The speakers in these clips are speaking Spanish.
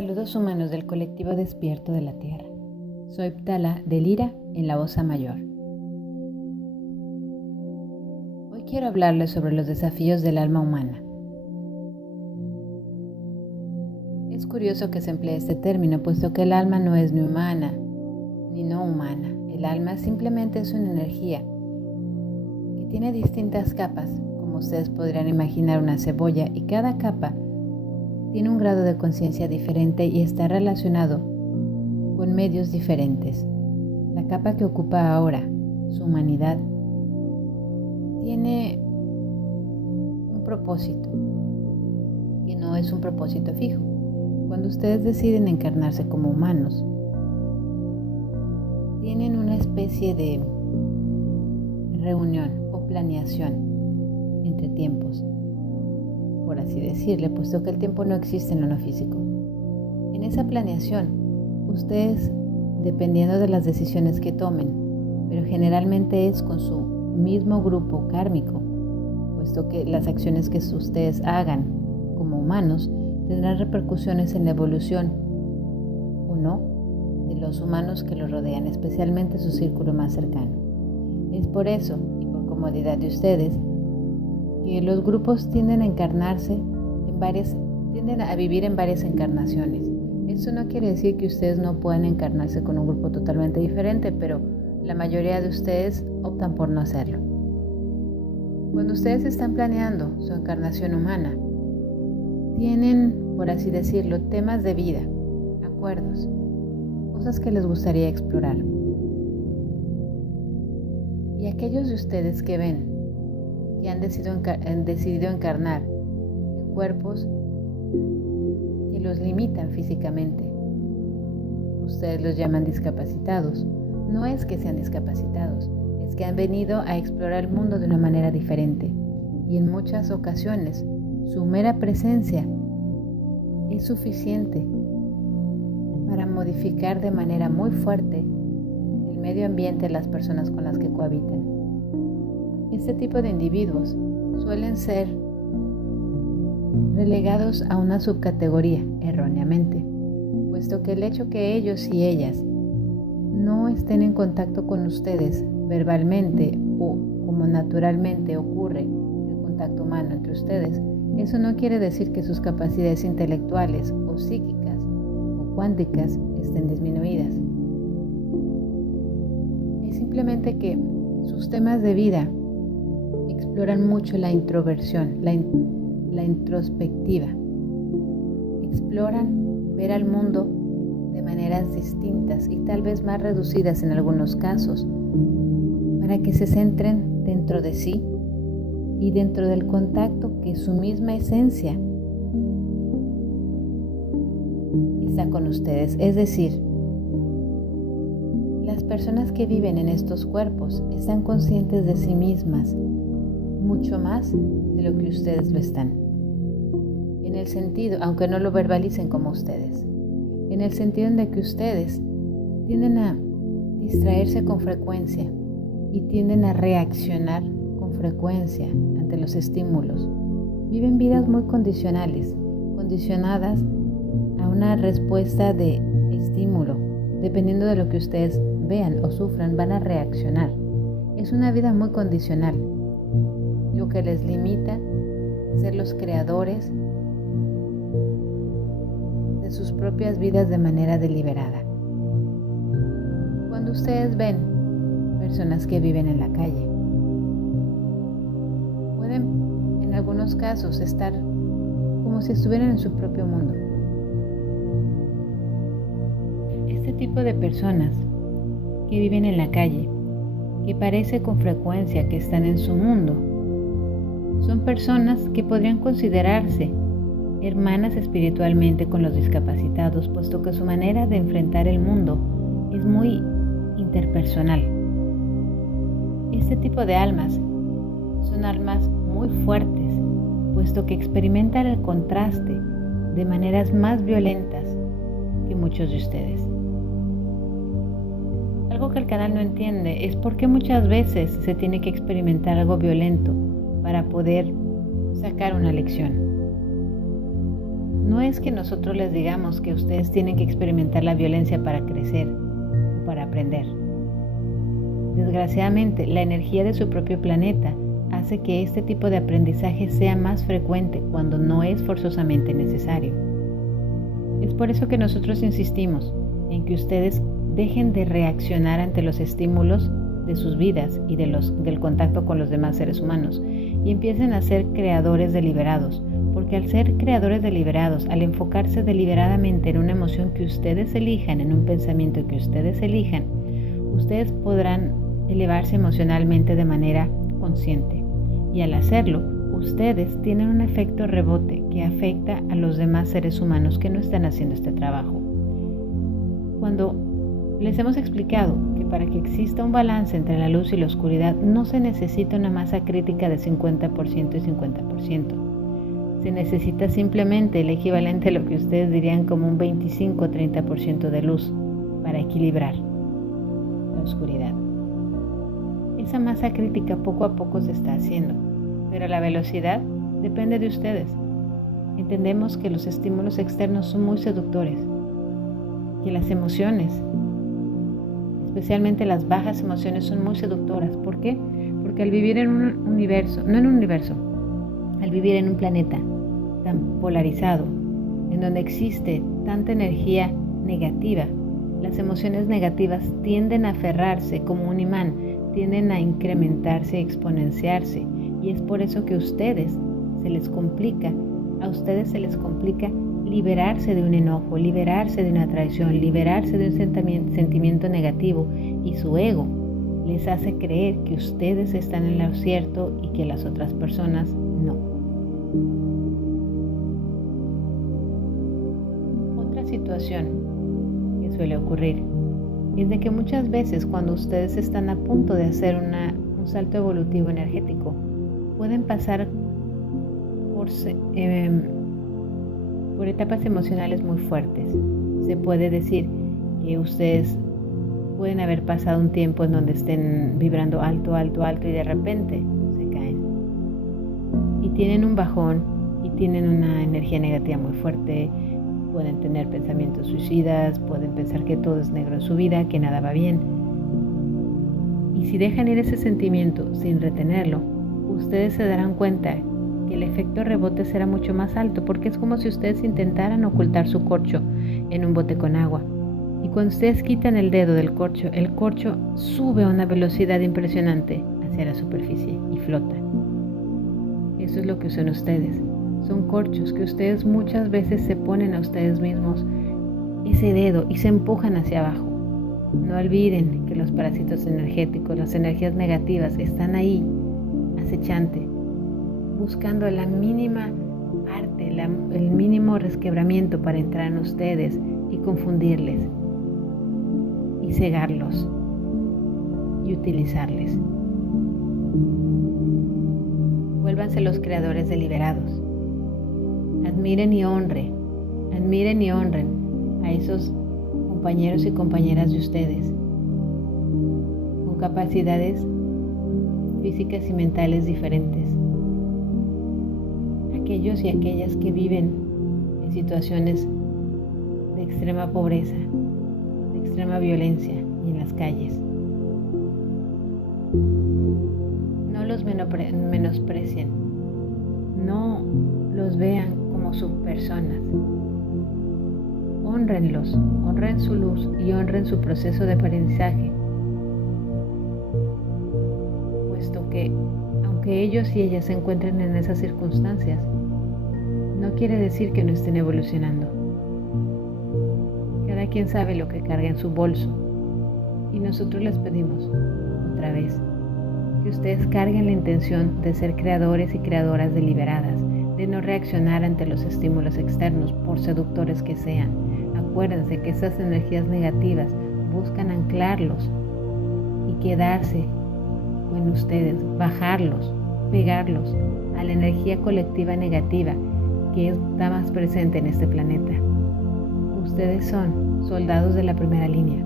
Saludos humanos del colectivo Despierto de la Tierra. Soy Ptala de Lira en la Osa Mayor. Hoy quiero hablarles sobre los desafíos del alma humana. Es curioso que se emplee este término, puesto que el alma no es ni humana ni no humana. El alma simplemente es una energía que tiene distintas capas, como ustedes podrían imaginar una cebolla, y cada capa tiene un grado de conciencia diferente y está relacionado con medios diferentes. La capa que ocupa ahora, su humanidad, tiene un propósito, que no es un propósito fijo. Cuando ustedes deciden encarnarse como humanos, tienen una especie de reunión o planeación entre tiempos, por así decirle, puesto que el tiempo no existe en lo no físico. En esa planeación, ustedes, dependiendo de las decisiones que tomen, pero generalmente es con su mismo grupo kármico, puesto que las acciones que ustedes hagan como humanos tendrán repercusiones en la evolución o no de los humanos que los rodean, especialmente su círculo más cercano. Es por eso, y por comodidad de ustedes, que los grupos tienden a vivir en varias encarnaciones. Eso no quiere decir que ustedes no puedan encarnarse con un grupo totalmente diferente, pero la mayoría de ustedes optan por no hacerlo. Cuando ustedes están planeando su encarnación humana, tienen, por así decirlo, temas de vida, acuerdos, cosas que les gustaría explorar. Y aquellos de ustedes que ven que han decidido encarnar en cuerpos que los limitan físicamente, ustedes los llaman discapacitados. No es que sean discapacitados, es que han venido a explorar el mundo de una manera diferente, y en muchas ocasiones su mera presencia es suficiente para modificar de manera muy fuerte el medio ambiente de las personas con las que cohabitan. Este tipo de individuos suelen ser relegados a una subcategoría erróneamente, puesto que el hecho que ellos y ellas no estén en contacto con ustedes verbalmente o como naturalmente ocurre el contacto humano entre ustedes, eso no quiere decir que sus capacidades intelectuales o psíquicas o cuánticas estén disminuidas. Es simplemente que sus temas de vida exploran mucho la introversión, la introspectiva. Exploran ver al mundo de maneras distintas y tal vez más reducidas en algunos casos, para que se centren dentro de sí y dentro del contacto que su misma esencia está con ustedes. Es decir, las personas que viven en estos cuerpos están conscientes de sí mismas mucho más de lo que ustedes lo están. En el sentido, aunque no lo verbalicen como ustedes, en el sentido en de que ustedes tienden a distraerse con frecuencia y tienden a reaccionar con frecuencia ante los estímulos. Viven vidas muy condicionales, condicionadas a una respuesta de estímulo. Dependiendo de lo que ustedes vean o sufran, van a reaccionar. Es una vida muy condicional, lo que les limita ser los creadores de sus propias vidas de manera deliberada. Cuando ustedes ven personas que viven en la calle, pueden en algunos casos estar como si estuvieran en su propio mundo. Este tipo de personas que viven en la calle, que parece con frecuencia que están en su mundo, son personas que podrían considerarse hermanas espiritualmente con los discapacitados, puesto que su manera de enfrentar el mundo es muy interpersonal. Este tipo de almas son almas muy fuertes, puesto que experimentan el contraste de maneras más violentas que muchos de ustedes. Algo que el canal no entiende es por qué muchas veces se tiene que experimentar algo violento para poder sacar una lección. No es que nosotros les digamos que ustedes tienen que experimentar la violencia para crecer o para aprender. Desgraciadamente, la energía de su propio planeta hace que este tipo de aprendizaje sea más frecuente cuando no es forzosamente necesario. Es por eso que nosotros insistimos en que ustedes dejen de reaccionar ante los estímulos de sus vidas y del contacto con los demás seres humanos y empiecen a ser creadores deliberados, porque al ser creadores deliberados, al enfocarse deliberadamente en una emoción que ustedes elijan, en un pensamiento que ustedes elijan, ustedes podrán elevarse emocionalmente de manera consciente. Y al hacerlo, ustedes tienen un efecto rebote que afecta a los demás seres humanos que no están haciendo este trabajo. Cuando les hemos explicado que para que exista un balance entre la luz y la oscuridad no se necesita una masa crítica de 50% y 50%. Se necesita simplemente el equivalente a lo que ustedes dirían como un 25 o 30% de luz para equilibrar la oscuridad. Esa masa crítica poco a poco se está haciendo, pero la velocidad depende de ustedes. Entendemos que los estímulos externos son muy seductores, que las emociones, especialmente las bajas emociones, son muy seductoras. ¿Por qué? Porque al vivir en un universo, al vivir en un planeta tan polarizado, en donde existe tanta energía negativa, las emociones negativas tienden a aferrarse como un imán, tienden a incrementarse y exponenciarse, y es por eso que a ustedes se les complica liberarse de un enojo, liberarse de una traición, liberarse de un sentimiento negativo, y su ego les hace creer que ustedes están en lo cierto y que las otras personas no. Otra situación que suele ocurrir es de que muchas veces cuando ustedes están a punto de hacer un salto evolutivo energético, pueden pasar por etapas emocionales muy fuertes. Se puede decir que ustedes pueden haber pasado un tiempo en donde estén vibrando alto, alto, alto y de repente se caen. Y tienen un bajón y tienen una energía negativa muy fuerte. Pueden tener pensamientos suicidas, pueden pensar que todo es negro en su vida, que nada va bien. Y si dejan ir ese sentimiento sin retenerlo, ustedes se darán cuenta que el efecto rebote será mucho más alto, porque es como si ustedes intentaran ocultar su corcho en un bote con agua. Y cuando ustedes quitan el dedo del corcho, el corcho sube a una velocidad impresionante hacia la superficie y flota. Eso es lo que usan ustedes. Son corchos que ustedes muchas veces se ponen a ustedes mismos ese dedo y se empujan hacia abajo. No olviden que los parásitos energéticos, las energías negativas, están ahí, acechante, buscando la mínima parte, el mínimo resquebramiento para entrar en ustedes y confundirles y cegarlos y utilizarles. Vuélvanse los creadores deliberados. Admiren y honren a esos compañeros y compañeras de ustedes con capacidades físicas y mentales diferentes. Aquellos y aquellas que viven en situaciones de extrema pobreza, de extrema violencia y en las calles. No los menosprecien, no los vean como subpersonas. Hónrenlos, honren su luz y honren su proceso de aprendizaje, puesto que aunque ellos y ellas se encuentren en esas circunstancias, no quiere decir que no estén evolucionando. Cada quien sabe lo que carga en su bolso, y nosotros les pedimos, otra vez, que ustedes carguen la intención de ser creadores y creadoras deliberadas, de no reaccionar ante los estímulos externos, por seductores que sean. Acuérdense que esas energías negativas buscan anclarlos y quedarse en ustedes, bajarlos, pegarlos a la energía colectiva negativa que está más presente en este planeta. Ustedes son soldados de la primera línea,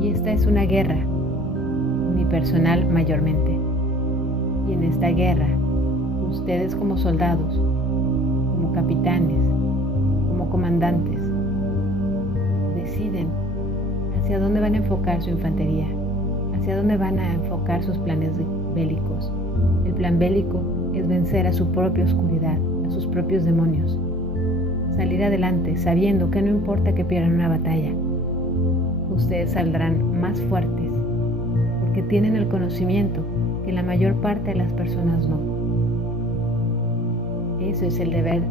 y esta es una guerra unipersonal mayormente. Y en esta guerra, ustedes como soldados, como capitanes, comandantes deciden hacia dónde van a enfocar su infantería, hacia dónde van a enfocar sus planes bélicos. El plan bélico es vencer a su propia oscuridad, a sus propios demonios. Salir adelante sabiendo que no importa que pierdan una batalla, ustedes saldrán más fuertes porque tienen el conocimiento que la mayor parte de las personas no. Eso es el deber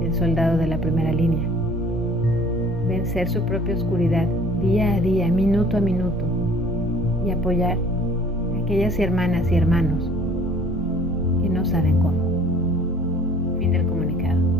del soldado de la primera línea. Vencer su propia oscuridad día a día, minuto a minuto, y apoyar a aquellas hermanas y hermanos que no saben cómo. Fin del comunicado.